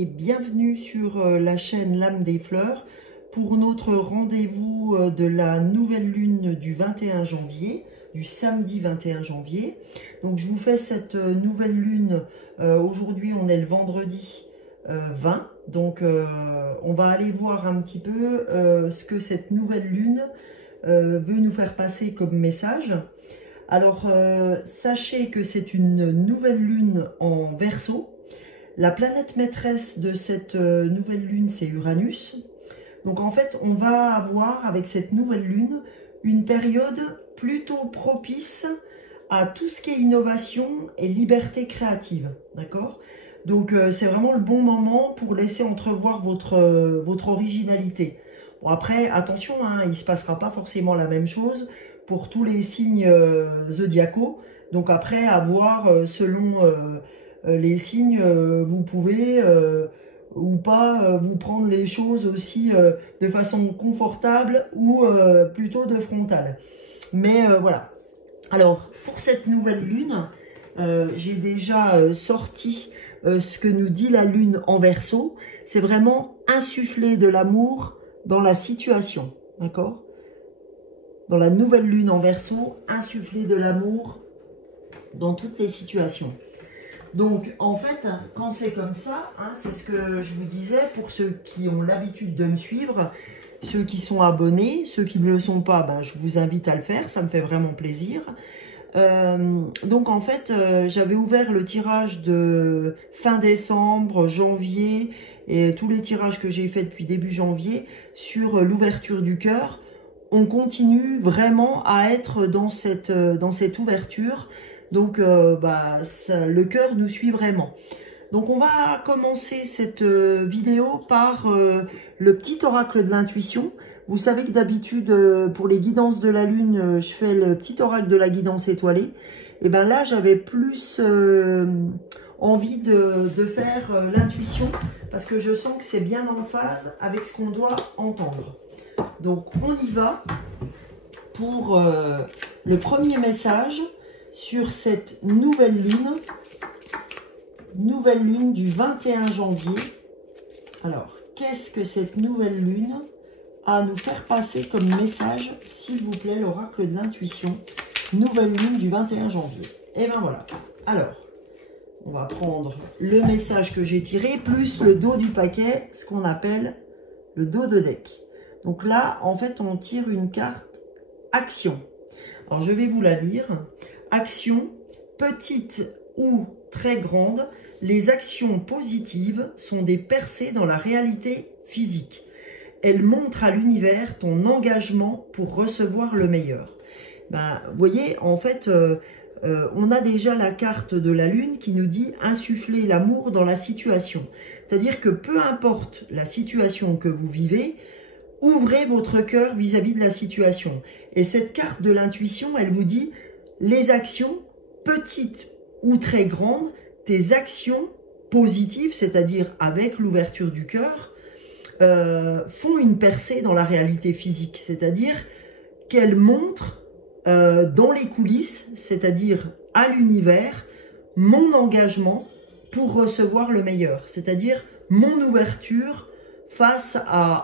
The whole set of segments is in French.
et bienvenue sur la chaîne L'âme des fleurs pour notre rendez-vous de la nouvelle lune du 21 janvier, du samedi 21 janvier. Donc je vous fais cette nouvelle lune, aujourd'hui on est le vendredi 20, donc on va aller voir un petit peu ce que cette nouvelle lune veut nous faire passer comme message. Alors sachez que c'est une nouvelle lune en Verseau. La planète maîtresse de cette nouvelle lune, c'est Uranus. Donc en fait, on va avoir avec cette nouvelle lune une période plutôt propice à tout ce qui est innovation et liberté créative. D'accord? Donc c'est vraiment le bon moment pour laisser entrevoir votre originalité. Bon, après, attention, hein, il ne se passera pas forcément la même chose pour tous les signes zodiacaux. Donc après, à voir selon les signes, vous pouvez ou pas vous prendre les choses aussi de façon confortable ou plutôt de frontale. Mais voilà. Alors, pour cette nouvelle lune, j'ai déjà sorti ce que nous dit la lune en Verseau. C'est vraiment insuffler de l'amour dans la situation. D'accord ? Dans la nouvelle lune en Verseau, insuffler de l'amour dans toutes les situations. Donc, en fait, quand c'est comme ça, hein, c'est ce que je vous disais, pour ceux qui ont l'habitude de me suivre, ceux qui sont abonnés, ceux qui ne le sont pas, ben, je vous invite à le faire, ça me fait vraiment plaisir. Donc, en fait, j'avais ouvert le tirage de fin décembre, janvier, et tous les tirages que j'ai faits depuis début janvier sur l'ouverture du cœur. On continue vraiment à être dans cette ouverture. Donc, le cœur nous suit vraiment. Donc, on va commencer cette vidéo par le petit oracle de l'intuition. Vous savez que d'habitude, pour les guidances de la lune, je fais le petit oracle de la guidance étoilée. Et bien là, j'avais plus envie de faire l'intuition parce que je sens que c'est bien en phase avec ce qu'on doit entendre. Donc, on y va pour le premier message sur cette nouvelle lune du 21 janvier. Alors, qu'est-ce que cette nouvelle lune a à nous faire passer comme message, s'il vous plaît, l'oracle de l'intuition, nouvelle lune du 21 janvier. Et ben voilà. Alors, on va prendre le message que j'ai tiré, plus le dos du paquet, ce qu'on appelle le dos de deck. Donc là, en fait, on tire une carte action. Alors, je vais vous la lire. Action, petite ou très grande, les actions positives sont des percées dans la réalité physique. Elles montrent à l'univers ton engagement pour recevoir le meilleur. Ben, vous voyez, en fait, on a déjà la carte de la lune qui nous dit insuffler l'amour dans la situation. C'est-à-dire que peu importe la situation que vous vivez, ouvrez votre cœur vis-à-vis de la situation. Et cette carte de l'intuition, elle vous dit les actions, petites ou très grandes, tes actions positives, c'est-à-dire avec l'ouverture du cœur, font une percée dans la réalité physique. C'est-à-dire qu'elles montrent dans les coulisses, c'est-à-dire à l'univers, mon engagement pour recevoir le meilleur. C'est-à-dire mon ouverture face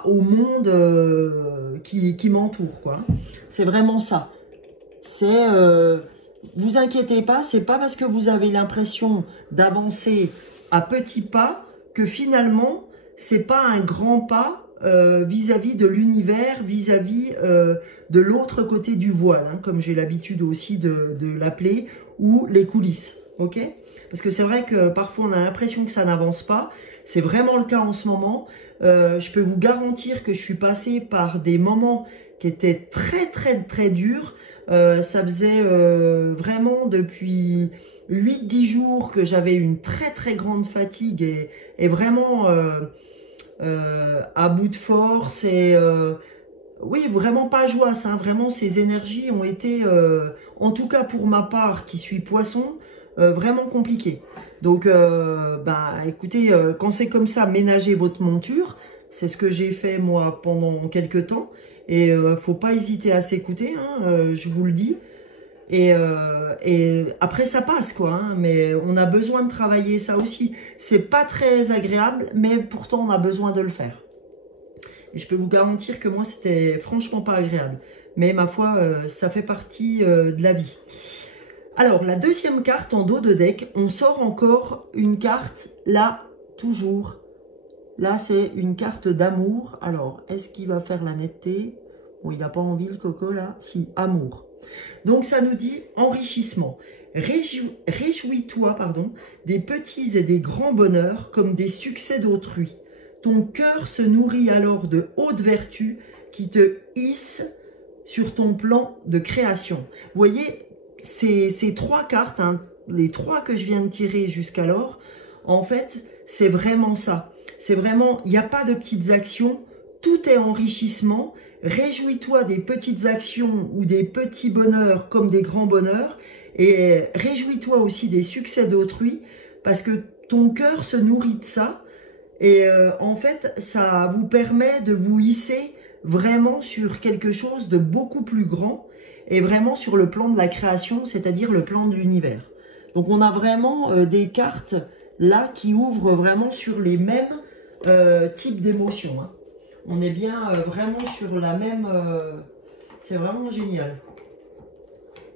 au monde qui m'entoure, quoi. C'est vraiment ça. C'est, vous inquiétez pas, c'est pas parce que vous avez l'impression d'avancer à petits pas que finalement, c'est pas un grand pas vis-à-vis de l'univers, vis-à-vis de l'autre côté du voile, hein, comme j'ai l'habitude aussi de l'appeler, ou les coulisses, ok? Parce que c'est vrai que parfois on a l'impression que ça n'avance pas, c'est vraiment le cas en ce moment. Je peux vous garantir que je suis passée par des moments qui étaient très durs. Ça faisait vraiment depuis 8-10 jours que j'avais une très grande fatigue et vraiment à bout de force et oui, vraiment pas joie, hein, vraiment ces énergies ont été, en tout cas pour ma part qui suis poisson, vraiment compliquées. Donc, écoutez, quand c'est comme ça, ménagez votre monture. C'est ce que j'ai fait moi pendant quelques temps. Et faut pas hésiter à s'écouter, hein, je vous le dis. Et après ça passe quoi, hein, mais on a besoin de travailler ça aussi. C'est pas très agréable, mais pourtant on a besoin de le faire. Et je peux vous garantir que moi c'était franchement pas agréable. Mais ma foi, ça fait partie de la vie. Alors la deuxième carte en dos de deck, on sort encore une carte là, toujours. Là c'est une carte d'amour. Alors est-ce qu'il va faire la netteté? Bon, il n'a pas envie le coco là. Si, amour. Donc ça nous dit enrichissement. Réjouis-toi, pardon, des petits et des grands bonheurs comme des succès d'autrui. Ton cœur se nourrit alors de hautes vertus qui te hissent sur ton plan de création. Vous voyez, ces trois cartes, hein, les trois que je viens de tirer jusqu'alors, en fait, c'est vraiment ça. C'est vraiment, il n'y a pas de petites actions, tout est enrichissement. Réjouis-toi des petites actions ou des petits bonheurs comme des grands bonheurs. Et réjouis-toi aussi des succès d'autrui parce que ton cœur se nourrit de ça. Et en fait, ça vous permet de vous hisser vraiment sur quelque chose de beaucoup plus grand et vraiment sur le plan de la création, c'est-à-dire le plan de l'univers. Donc on a vraiment des cartes là qui ouvrent vraiment sur les mêmes types d'émotions, hein. On est bien vraiment sur la même... c'est vraiment génial.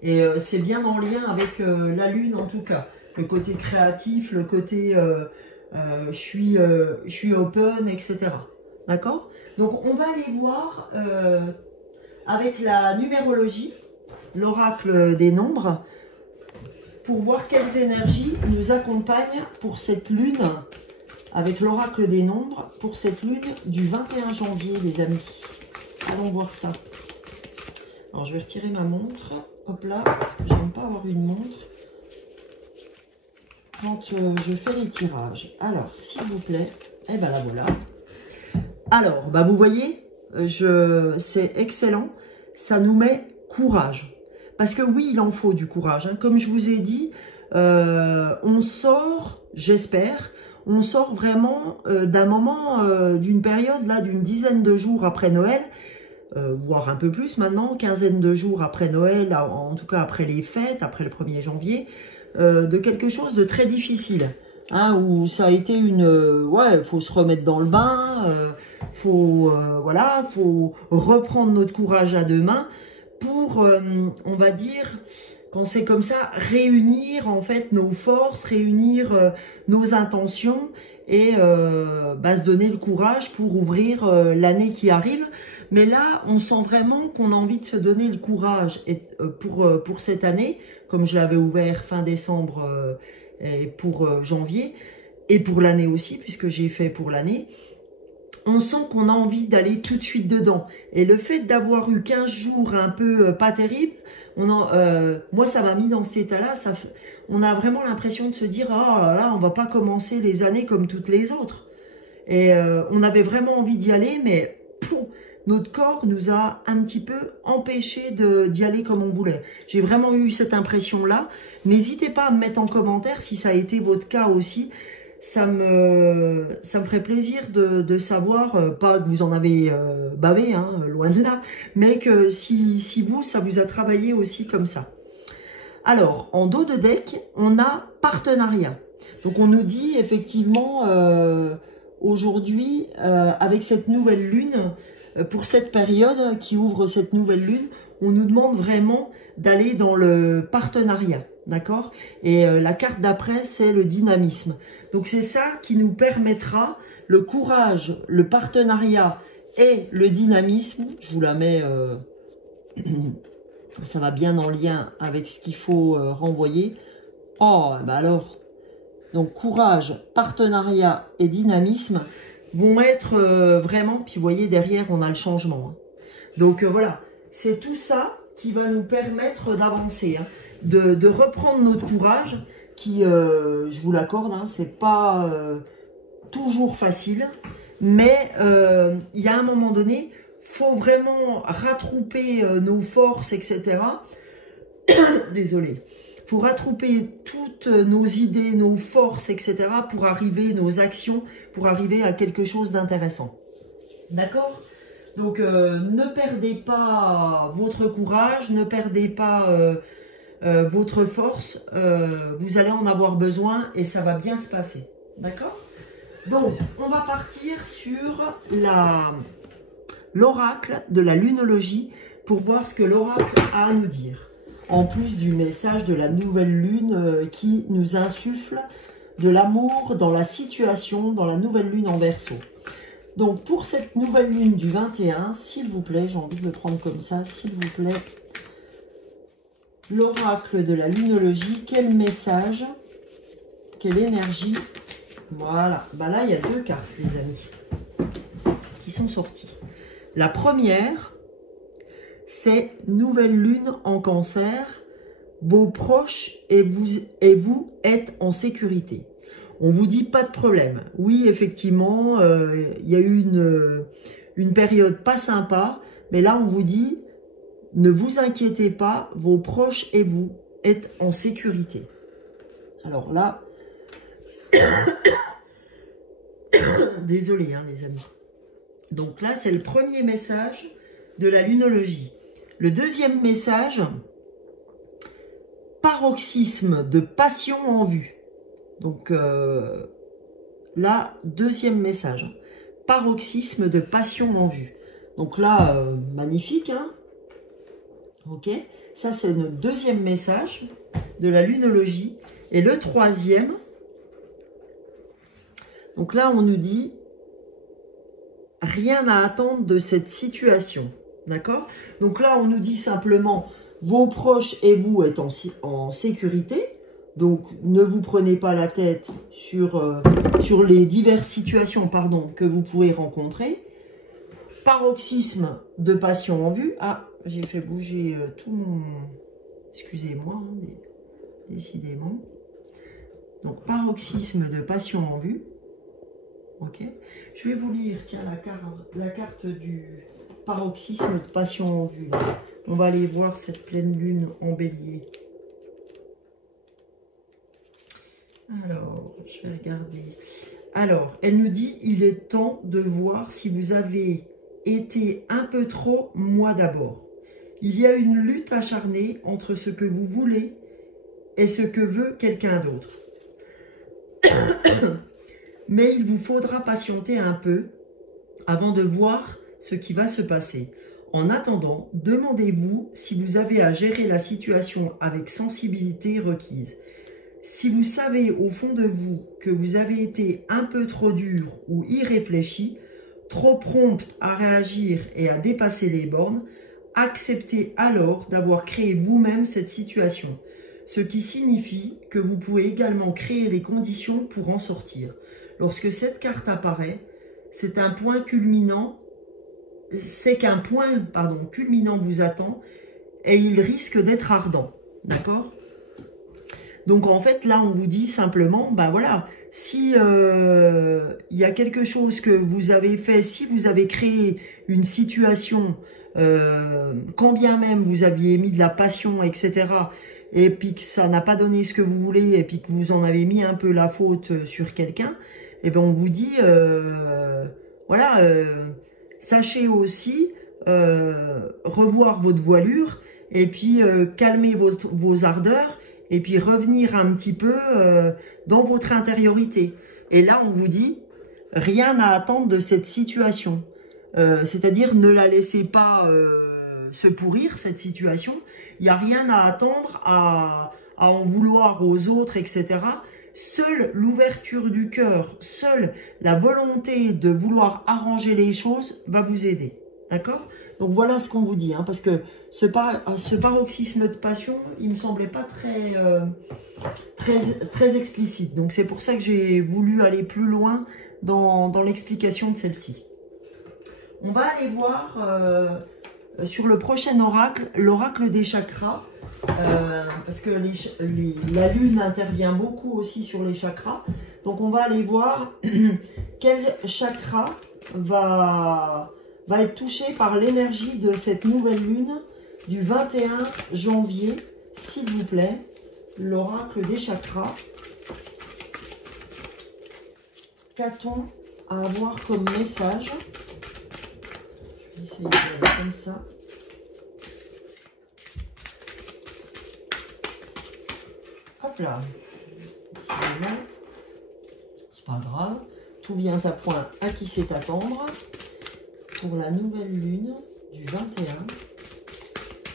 Et c'est bien en lien avec la lune en tout cas. Le côté créatif, le côté je suis open, etc. D'accord? Donc on va aller voir avec la numérologie, l'oracle des nombres, pour voir quelles énergies nous accompagnent pour cette lune, avec l'oracle des nombres, pour cette lune du 21 janvier, les amis. Allons voir ça. Alors, je vais retirer ma montre. Hop là, parce que j'aime pas avoir une montre quand je fais les tirages. Alors, s'il vous plaît, et ben la voilà. Alors, bah vous voyez, c'est excellent. Ça nous met courage. Parce que oui, il en faut du courage, hein. Comme je vous ai dit, on sort, j'espère, on sort vraiment d'un moment, d'une période, là, d'une dizaine de jours après Noël, voire un peu plus maintenant, quinzaine de jours après Noël, en tout cas après les fêtes, après le 1er janvier, de quelque chose de très difficile, hein, où ça a été une... ouais, faut se remettre dans le bain, voilà, faut reprendre notre courage à deux mains pour, on va dire... Quand c'est comme ça, réunir en fait nos forces, réunir nos intentions et se donner le courage pour ouvrir l'année qui arrive. Mais là, on sent vraiment qu'on a envie de se donner le courage pour cette année, comme je l'avais ouvert fin décembre et pour janvier, et pour l'année aussi, puisque j'ai fait pour l'année. On sent qu'on a envie d'aller tout de suite dedans. Et le fait d'avoir eu 15 jours un peu pas terribles, moi ça m'a mis dans cet état-là. On a vraiment l'impression de se dire, ah là là, on va pas commencer les années comme toutes les autres. Et on avait vraiment envie d'y aller, mais pouf, notre corps nous a un petit peu empêché d'y aller comme on voulait. J'ai vraiment eu cette impression-là. N'hésitez pas à me mettre en commentaire si ça a été votre cas aussi. Ça me ferait plaisir de savoir, pas que vous en avez bavé, hein, loin de là, mais que si vous, ça vous a travaillé aussi comme ça. Alors, en dos de deck, on a partenariat. Donc, on nous dit effectivement, aujourd'hui, avec cette nouvelle lune, pour cette période qui ouvre cette nouvelle lune, on nous demande vraiment d'aller dans le partenariat. D'accord? Et la carte d'après, c'est le dynamisme. Donc, c'est ça qui nous permettra le courage, le partenariat et le dynamisme. Je vous la mets, ça va bien en lien avec ce qu'il faut renvoyer. Oh, bah alors, donc courage, partenariat et dynamisme vont être vraiment, puis vous voyez derrière, on a le changement. Hein. Donc, voilà, c'est tout ça qui va nous permettre d'avancer, hein. De reprendre notre courage qui, je vous l'accorde, hein, c'est pas toujours facile, mais il y a un moment donné, faut vraiment rattrouper nos forces, etc. Désolée. Faut rattrouper toutes nos idées, nos forces, etc. pour arriver, nos actions, pour arriver à quelque chose d'intéressant. D'accord ? Donc, ne perdez pas votre courage, ne perdez pas votre force, vous allez en avoir besoin et ça va bien se passer. D'accord? Donc, on va partir sur l'oracle de la lunologie pour voir ce que l'oracle a à nous dire. En plus du message de la nouvelle lune qui nous insuffle de l'amour dans la situation, dans la nouvelle lune en Verseau. Donc, pour cette nouvelle lune du 21, s'il vous plaît, j'ai envie de le prendre comme ça, s'il vous plaît, l'oracle de la lunologie, quel message, quelle énergie. Voilà, bah là, il y a deux cartes, les amis, qui sont sorties. La première, c'est nouvelle lune en Cancer. Vos proches et vous êtes en sécurité. On vous dit pas de problème. Oui, effectivement, il y a eu une période pas sympa, mais là, on vous dit, ne vous inquiétez pas, vos proches et vous êtes en sécurité. Alors là, désolé, hein, les amis. Donc là, c'est le premier message de la lunologie. Le deuxième message, paroxysme de passion en vue. Donc là, deuxième message, paroxysme de passion en vue. Donc là, magnifique, hein? Ok, ça c'est notre deuxième message de la lunologie. Et le troisième, donc là on nous dit, rien à attendre de cette situation. D'accord? Donc là on nous dit simplement, vos proches et vous êtes en sécurité. Donc, ne vous prenez pas la tête sur les diverses situations que vous pouvez rencontrer. Paroxysme de passion en vue. Ah, j'ai fait bouger tout mon... Excusez-moi, hein, décidément. Donc, paroxysme de passion en vue. Ok. Je vais vous lire, tiens, la carte du paroxysme de passion en vue. On va aller voir cette pleine lune en bélier. Alors, je vais regarder. Alors, elle nous dit, il est temps de voir si vous avez été un peu trop moi d'abord. Il y a une lutte acharnée entre ce que vous voulez et ce que veut quelqu'un d'autre. Mais il vous faudra patienter un peu avant de voir ce qui va se passer. En attendant, demandez-vous si vous avez à gérer la situation avec sensibilité requise. Si vous savez au fond de vous que vous avez été un peu trop dur ou irréfléchi, trop prompt à réagir et à dépasser les bornes, acceptez alors d'avoir créé vous-même cette situation, ce qui signifie que vous pouvez également créer les conditions pour en sortir. Lorsque cette carte apparaît, c'est un point culminant, c'est qu'un point culminant vous attend et il risque d'être ardent. D'accord ? Donc en fait là on vous dit simplement, ben voilà, si il y a quelque chose que vous avez fait, si vous avez créé une situation, quand bien même vous aviez mis de la passion, etc., et puis que ça n'a pas donné ce que vous voulez, et puis que vous en avez mis un peu la faute sur quelqu'un, et ben on vous dit, voilà, sachez aussi revoir votre voilure, et puis calmer vos ardeurs, et puis revenir un petit peu dans votre intériorité. Et là, on vous dit, rien à attendre de cette situation. C'est-à-dire, ne la laissez pas se pourrir, cette situation. Il n'y a rien à attendre, à en vouloir aux autres, etc. Seule l'ouverture du cœur, seule la volonté de vouloir arranger les choses va vous aider. D'accord? Donc voilà ce qu'on vous dit, hein, parce que ce paroxysme de passion, il ne me semblait pas très explicite. Donc c'est pour ça que j'ai voulu aller plus loin dans l'explication de celle-ci. On va aller voir sur le prochain oracle, l'oracle des chakras, parce que la lune intervient beaucoup aussi sur les chakras. Donc on va aller voir quel chakra va être touché par l'énergie de cette nouvelle lune du 21 janvier, s'il vous plaît, l'oracle des chakras. Qu'a-t-on à avoir comme message? Je vais essayer de faire comme ça. là. Décidément, c'est pas grave. Tout vient à point à qui sait attendre. Pour la nouvelle lune du 21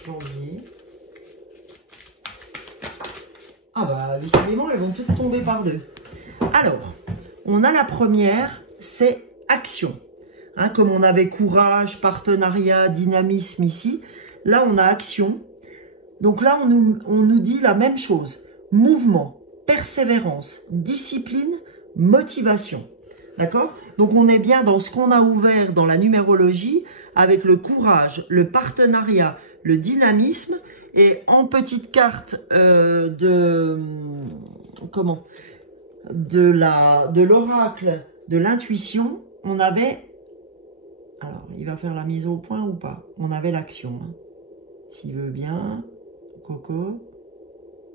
janvier. Ah bah, décidément, elles vont toutes tomber par deux. Alors, on a la première, c'est action. Hein, comme on avait courage, partenariat, dynamisme ici, là on a action. Donc là on nous dit la même chose. Mouvement, persévérance, discipline, motivation. D'accord? Donc on est bien dans ce qu'on a ouvert dans la numérologie avec le courage, le partenariat, le dynamisme. Et en petite carte de l'oracle de l'intuition, on avait... Alors, il va faire la mise au point ou pas? On avait l'action. Hein. S'il veut bien. Coco.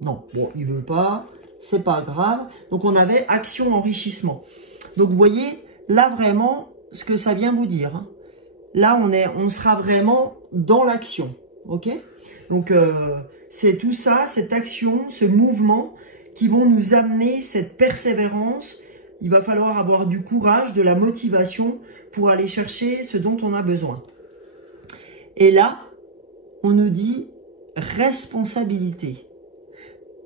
Non, bon, il veut pas. C'est pas grave. Donc, on avait action enrichissement. Donc, vous voyez, là, vraiment, ce que ça vient vous dire. Hein. Là, on sera vraiment dans l'action. OK? Donc, c'est tout ça, cette action, ce mouvement qui vont nous amener cette persévérance. Il va falloir avoir du courage, de la motivation pour aller chercher ce dont on a besoin. Et là, on nous dit responsabilité.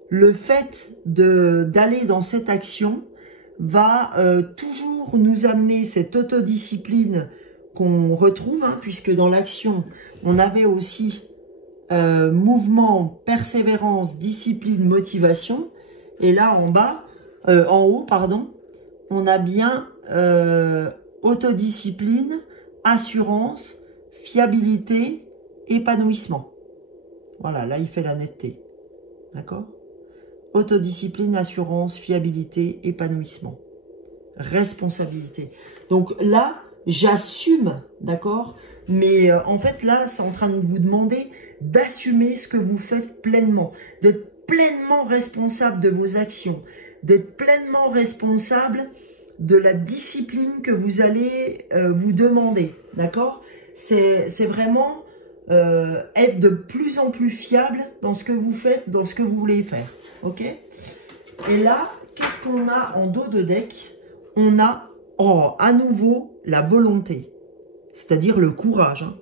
Le fait d'aller dans cette action va toujours nous amener cette autodiscipline qu'on retrouve, hein, puisque dans l'action, on avait aussi mouvement, persévérance, discipline, motivation. Et là, en haut, pardon, on a bien autodiscipline, assurance, fiabilité, épanouissement. Voilà, là, il fait la netteté. D'accord? Autodiscipline, assurance, fiabilité, épanouissement. Responsabilité. Donc là, j'assume, d'accord? Mais en fait, là, c'est en train de vous demander d'assumer ce que vous faites pleinement, d'être pleinement responsable de vos actions, d'être pleinement responsable de la discipline que vous allez vous demander, d'accord? C'est vraiment être de plus en plus fiable dans ce que vous faites, dans ce que vous voulez faire, ok? Et là, qu'est-ce qu'on a en dos de deck? On a, à nouveau, la volonté, c'est-à-dire le courage, hein?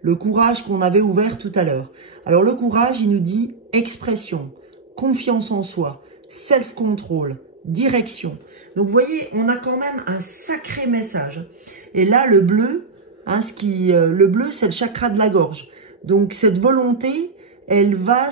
Le courage qu'on avait ouvert tout à l'heure. Alors le courage, il nous dit expression, confiance en soi, self-control, direction. Donc vous voyez, on a quand même un sacré message. Et là, le bleu, hein, le bleu, c'est le chakra de la gorge. Donc cette volonté, elle va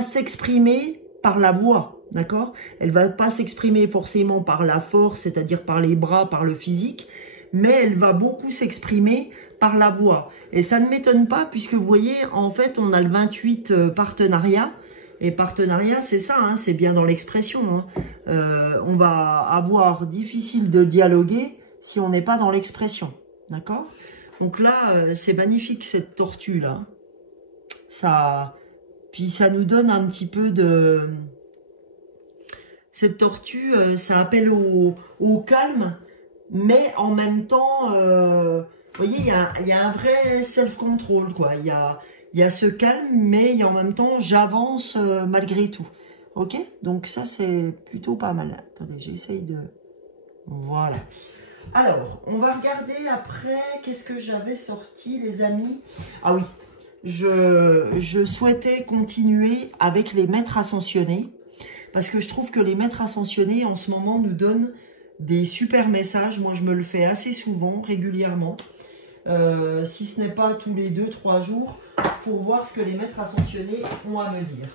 s'exprimer par la voix, d'accord? Elle va pas s'exprimer forcément par la force, c'est-à-dire par les bras, par le physique, mais elle va beaucoup s'exprimer par la voix. Et ça ne m'étonne pas, puisque vous voyez, en fait, on a le 28 partenariat. Et partenariat, c'est ça, hein, c'est bien dans l'expression. Hein. On va avoir difficile de dialoguer si on n'est pas dans l'expression. D'accord? Donc là, c'est magnifique, cette tortue-là. Puis ça nous donne un petit peu de... Cette tortue, ça appelle au calme. Mais en même temps, vous voyez, il y a un vrai self-control, quoi. Il y a ce calme, mais en même temps, j'avance malgré tout. Ok? Donc ça, c'est plutôt pas mal. Attendez, j'essaye de... Voilà. Alors, on va regarder après, qu'est-ce que j'avais sorti, les amis? Ah oui, je souhaitais continuer avec les maîtres ascensionnés, parce que je trouve que les maîtres ascensionnés, en ce moment, nous donnent des super messages. Moi, je me le fais assez souvent, régulièrement, si ce n'est pas tous les 2-3 jours, pour voir ce que les maîtres ascensionnés ont à me dire.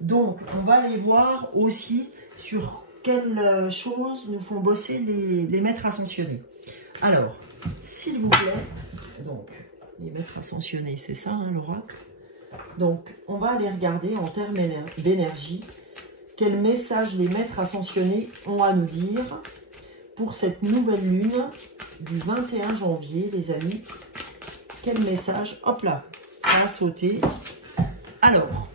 Donc, on va aller voir aussi sur quelles choses nous font bosser les maîtres ascensionnés. Alors, s'il vous plaît, donc, les maîtres ascensionnés, c'est ça, hein, l'oracle. Donc, on va aller regarder en termes d'énergie, quel message les maîtres ascensionnés ont à nous dire pour cette nouvelle lune du 21 janvier, les amis. Quel message? Hop là, ça a sauté. Alors,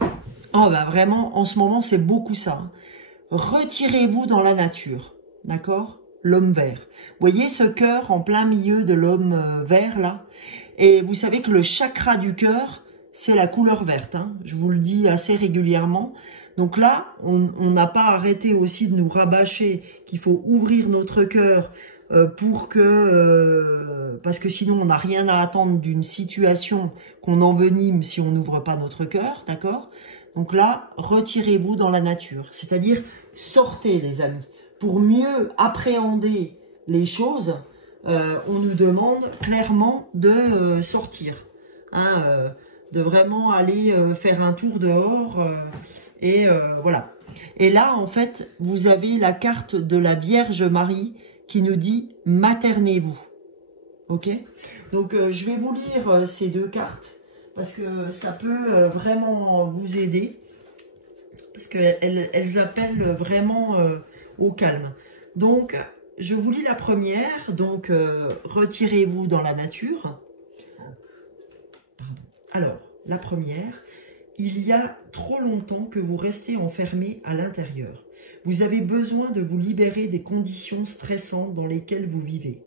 oh bah vraiment, en ce moment, c'est beaucoup ça. Hein. Retirez-vous dans la nature, d'accord? L'homme vert. Vous voyez ce cœur en plein milieu de l'homme vert, là? Et vous savez que le chakra du cœur, c'est la couleur verte. Hein. Je vous le dis assez régulièrement. Donc là, on n'a pas arrêté aussi de nous rabâcher qu'il faut ouvrir notre cœur parce que sinon on n'a rien à attendre d'une situation qu'on envenime si on n'ouvre pas notre cœur, d'accord? Donc là, retirez-vous dans la nature, c'est-à-dire sortez les amis. Pour mieux appréhender les choses, on nous demande clairement de sortir, hein, de vraiment aller faire un tour dehors voilà. Et là, en fait, vous avez la carte de la Vierge Marie qui nous dit « maternez-vous ». Ok? Donc, je vais vous lire ces deux cartes parce que ça peut vraiment vous aider parce qu'elles appellent vraiment au calme. Donc, je vous lis la première. Donc, retirez-vous dans la nature. Alors, la première. Il y a trop longtemps que vous restez enfermé à l'intérieur. Vous avez besoin de vous libérer des conditions stressantes dans lesquelles vous vivez.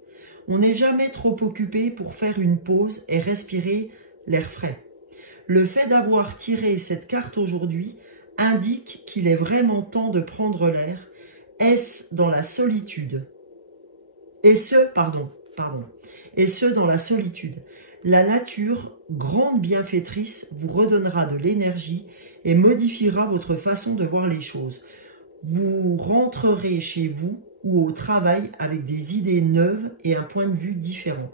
On n'est jamais trop occupé pour faire une pause et respirer l'air frais. Le fait d'avoir tiré cette carte aujourd'hui indique qu'il est vraiment temps de prendre l'air. Est-ce dans la solitude? Et ce dans la solitude. La nature, grande bienfaitrice, vous redonnera de l'énergie et modifiera votre façon de voir les choses. Vous rentrerez chez vous ou au travail avec des idées neuves et un point de vue différent.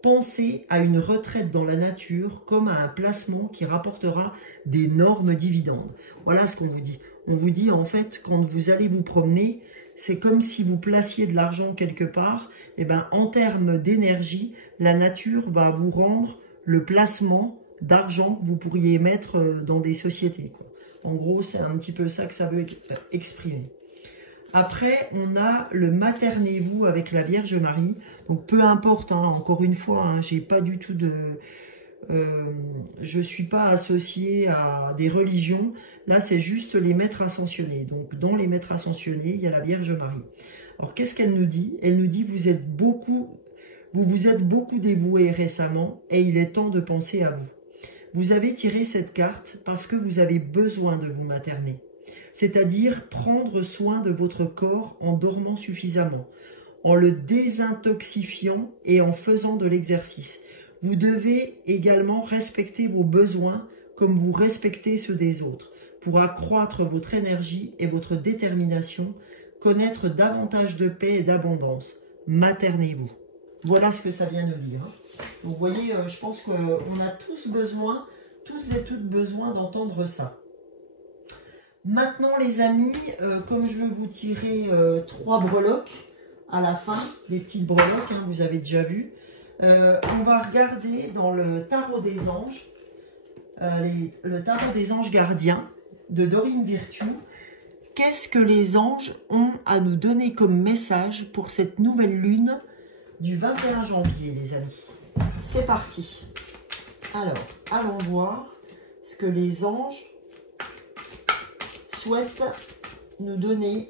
Pensez à une retraite dans la nature comme à un placement qui rapportera d'énormes dividendes. Voilà ce qu'on vous dit. On vous dit en fait, quand vous allez vous promener, c'est comme si vous placiez de l'argent quelque part. Et ben, en termes d'énergie, la nature va vous rendre le placement d'argent que vous pourriez mettre dans des sociétés, quoi. En gros, c'est un petit peu ça que ça veut exprimer. Après, on a le maternez-vous avec la Vierge Marie. Donc, peu importe, hein, encore une fois, hein, j'ai pas du tout de... je ne suis pas associée à des religions. Là, c'est juste les maîtres ascensionnés. Donc, dans les maîtres ascensionnés, il y a la Vierge Marie. Alors, qu'est-ce qu'elle nous dit? Elle nous dit, vous vous êtes beaucoup dévoué récemment et il est temps de penser à vous. Vous avez tiré cette carte parce que vous avez besoin de vous materner. C'est-à-dire prendre soin de votre corps en dormant suffisamment, en le désintoxifiant et en faisant de l'exercice. Vous devez également respecter vos besoins comme vous respectez ceux des autres pour accroître votre énergie et votre détermination, connaître davantage de paix et d'abondance. Maternez-vous. Voilà ce que ça vient nous dire. Donc, vous voyez, je pense qu'on a tous et toutes besoin d'entendre ça. Maintenant, les amis, comme je vais vous tirer 3 breloques à la fin, les petites breloques, hein, vous avez déjà vu, on va regarder dans le tarot des anges, le tarot des anges gardiens de Dorine Virtue. Qu'est-ce que les anges ont à nous donner comme message pour cette nouvelle lune du 21 janvier, les amis? C'est parti. Alors, allons voir ce que les anges souhaitent nous donner,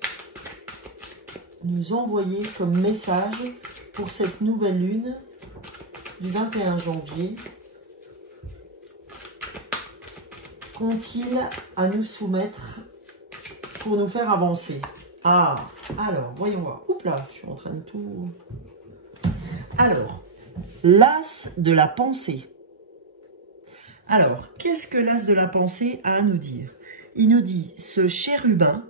nous envoyer comme message pour cette nouvelle lune du 21 janvier. Qu'ont-ils à nous soumettre pour nous faire avancer? Ah, alors, voyons voir. Oups là, je suis en train de tout... Alors, l'as de la pensée. Alors, qu'est-ce que l'as de la pensée a à nous dire? Il nous dit, ce chérubin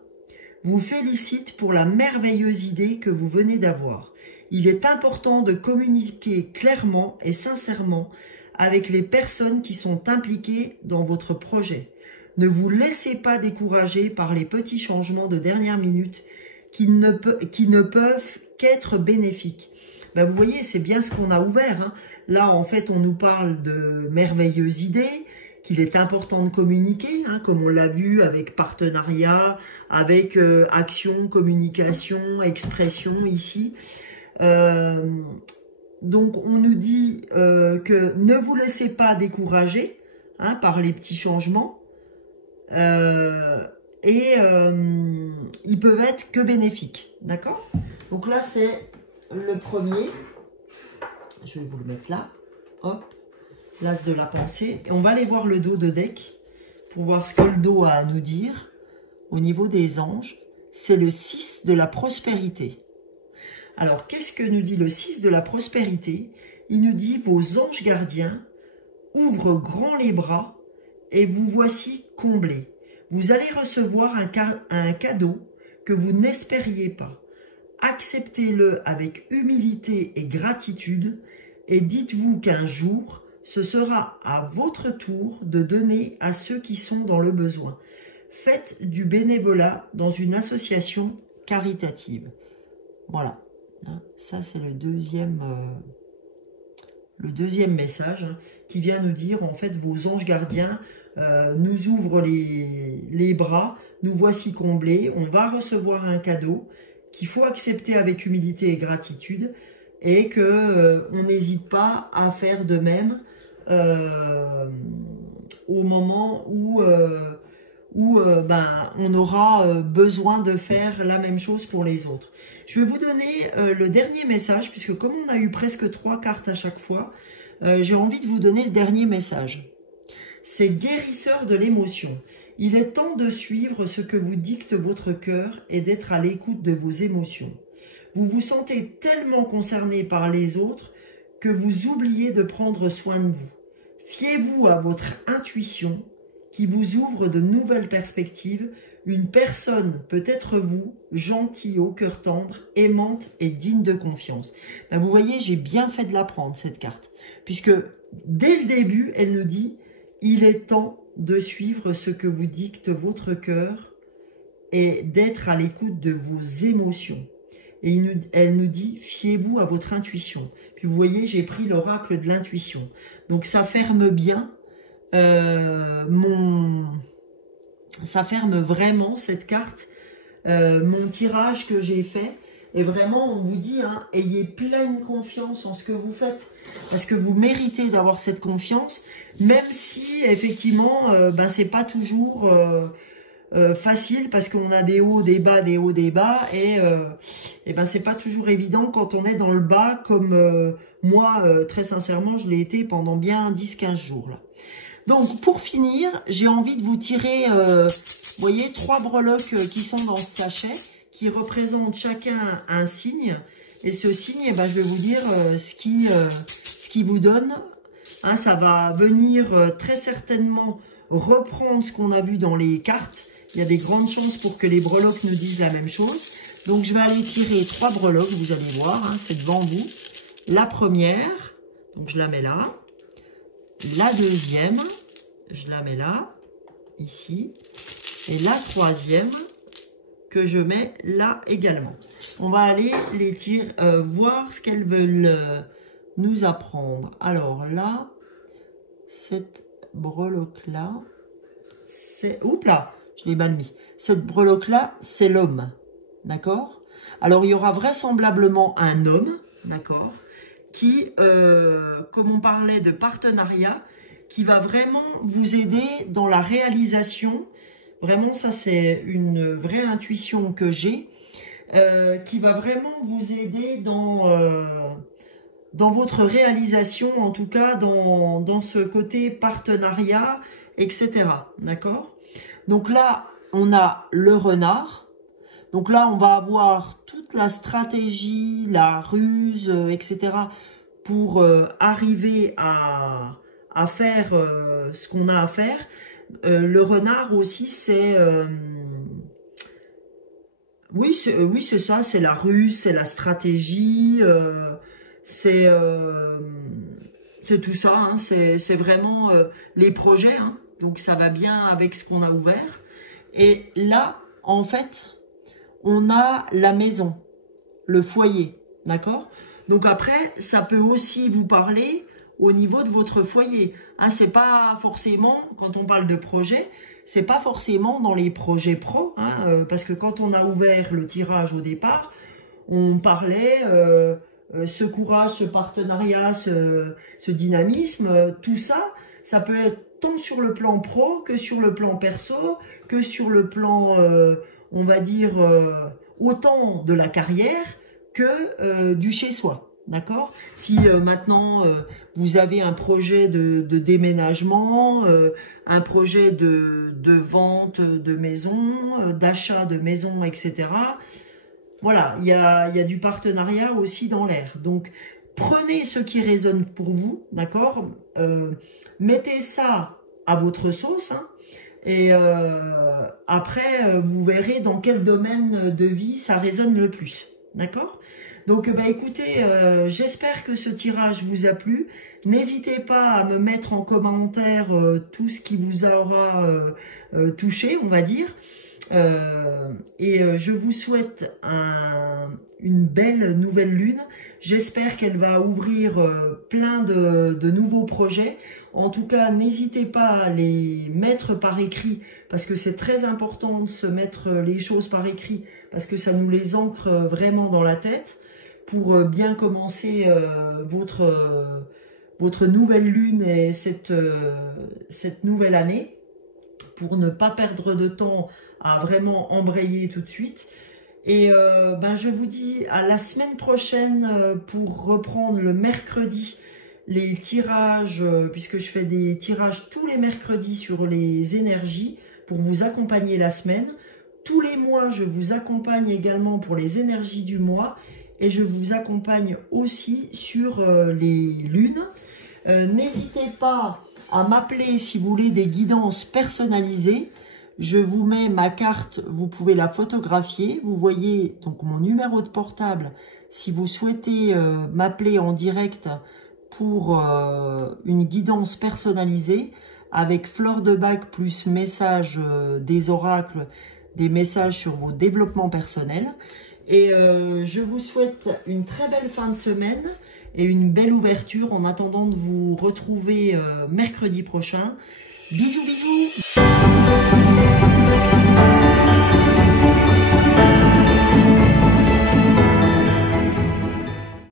vous félicite pour la merveilleuse idée que vous venez d'avoir. Il est important de communiquer clairement et sincèrement avec les personnes qui sont impliquées dans votre projet. Ne vous laissez pas décourager par les petits changements de dernière minute qui ne peuvent qu'être bénéfiques. Ben, vous voyez, c'est bien ce qu'on a ouvert, hein. Là, en fait, on nous parle de merveilleuses idées, qu'il est important de communiquer, hein, comme on l'a vu avec partenariat, avec action, communication, expression ici. Donc, on nous dit que ne vous laissez pas décourager, hein, par les petits changements. Ils peuvent être que bénéfiques, d'accord? Donc là, c'est le premier. Je vais vous le mettre là. Hop. l'as de la pensée. Et on va aller voir le dos de deck pour voir ce que le dos a à nous dire au niveau des anges. C'est le 6 de la prospérité. Alors, qu'est-ce que nous dit le 6 de la prospérité? Il nous dit, vos anges gardiens ouvrent grand les bras et vous voici comblés. Vous allez recevoir un cadeau que vous n'espériez pas. Acceptez-le avec humilité et gratitude et dites-vous qu'un jour, ce sera à votre tour de donner à ceux qui sont dans le besoin. Faites du bénévolat dans une association caritative. Voilà, ça c'est le deuxième message qui vient nous dire, en fait, vos anges gardiens nous ouvrent les bras, nous voici comblés, on va recevoir un cadeau qu'il faut accepter avec humilité et gratitude et que on n'hésite pas à faire de même au moment où on aura besoin de faire la même chose pour les autres. Je vais vous donner le dernier message, puisque comme on a eu presque 3 cartes à chaque fois, j'ai envie de vous donner le dernier message. C'est guérisseur de l'émotion. Il est temps de suivre ce que vous dicte votre cœur et d'être à l'écoute de vos émotions. Vous vous sentez tellement concerné par les autres que vous oubliez de prendre soin de vous. Fiez-vous à votre intuition qui vous ouvre de nouvelles perspectives. Une personne peut être vous, gentille, au cœur tendre, aimante et digne de confiance. Ben vous voyez, j'ai bien fait de la prendre, cette carte. Puisque dès le début, elle nous dit, il est temps de suivre ce que vous dicte votre cœur et d'être à l'écoute de vos émotions. Et elle nous dit, fiez-vous à votre intuition. Puis vous voyez, j'ai pris l'oracle de l'intuition. Donc ça ferme bien ça ferme vraiment cette carte, mon tirage que j'ai fait. Et vraiment, on vous dit, hein, ayez pleine confiance en ce que vous faites, parce que vous méritez d'avoir cette confiance, même si effectivement, c'est pas toujours facile, parce qu'on a des hauts, des bas, des hauts, des bas, et c'est pas toujours évident quand on est dans le bas, comme moi, très sincèrement, je l'ai été pendant bien 10-15 jours là. Donc, pour finir, j'ai envie de vous tirer, vous voyez, 3 breloques qui sont dans ce sachet, qui représentent chacun un signe. Et ce signe, je vais vous dire ce qui vous donne. Hein, ça va venir très certainement reprendre ce qu'on a vu dans les cartes. Il y a des grandes chances pour que les breloques nous disent la même chose. Donc, je vais aller tirer 3 breloques, vous allez voir, hein, c'est devant vous. La première, donc je la mets là. La deuxième, je la mets là, ici. Et la troisième, que je mets là également. On va aller les tirer, voir ce qu'elles veulent nous apprendre. Alors là, cette breloque-là, c'est... Oups là, je l'ai mal mis. Cette breloque-là, c'est l'homme, d'accord? Alors, il y aura vraisemblablement un homme, d'accord, qui, comme on parlait de partenariat, qui va vraiment vous aider dans la réalisation. Vraiment, ça, c'est une vraie intuition que j'ai, qui va vraiment vous aider dans votre réalisation, en tout cas, dans ce côté partenariat, etc. D'accord? Donc là, on a le renard. Donc là, on va avoir toute la stratégie, la ruse, etc. pour arriver à faire ce qu'on a à faire. Le renard aussi, c'est... oui, c'est ça, c'est la ruse, c'est la stratégie, c'est tout ça, hein, c'est vraiment les projets, hein, donc ça va bien avec ce qu'on a ouvert. Et là, en fait, on a la maison, le foyer, d'accord? Donc après, ça peut aussi vous parler au niveau de votre foyer. Hein, c'est pas forcément, quand on parle de projet, c'est pas forcément dans les projets pro, hein, parce que quand on a ouvert le tirage au départ, on parlait ce courage, ce partenariat, ce dynamisme, tout ça, ça peut être tant sur le plan pro que sur le plan perso, que sur le plan, on va dire, autant de la carrière que du chez-soi. D'accord? Si maintenant vous avez un projet de déménagement, un projet de vente de maison, d'achat de maison, etc. Voilà, il y a du partenariat aussi dans l'air. Donc, prenez ce qui résonne pour vous, d'accord? Mettez ça à votre sauce, hein, et après, vous verrez dans quel domaine de vie ça résonne le plus, d'accord? Donc, bah, écoutez, j'espère que ce tirage vous a plu. N'hésitez pas à me mettre en commentaire tout ce qui vous aura touché, on va dire. Je vous souhaite une belle nouvelle lune. J'espère qu'elle va ouvrir plein de nouveaux projets. En tout cas, n'hésitez pas à les mettre par écrit parce que c'est très important de se mettre les choses par écrit parce que ça nous les ancre vraiment dans la tête pour bien commencer votre nouvelle lune et cette nouvelle année pour ne pas perdre de temps à vraiment embrayer tout de suite. Et je vous dis à la semaine prochaine pour reprendre le mercredi les tirages, puisque je fais des tirages tous les mercredis sur les énergies pour vous accompagner la semaine. Tous les mois, je vous accompagne également pour les énergies du mois et je vous accompagne aussi sur les lunes. N'hésitez pas à m'appeler si vous voulez des guidances personnalisées. Je vous mets ma carte, vous pouvez la photographier. Vous voyez donc mon numéro de portable si vous souhaitez m'appeler en direct pour une guidance personnalisée avec fleur de bac plus message des oracles, des messages sur vos développements personnels. Et je vous souhaite une très belle fin de semaine et une belle ouverture en attendant de vous retrouver mercredi prochain. Bisous, bisous!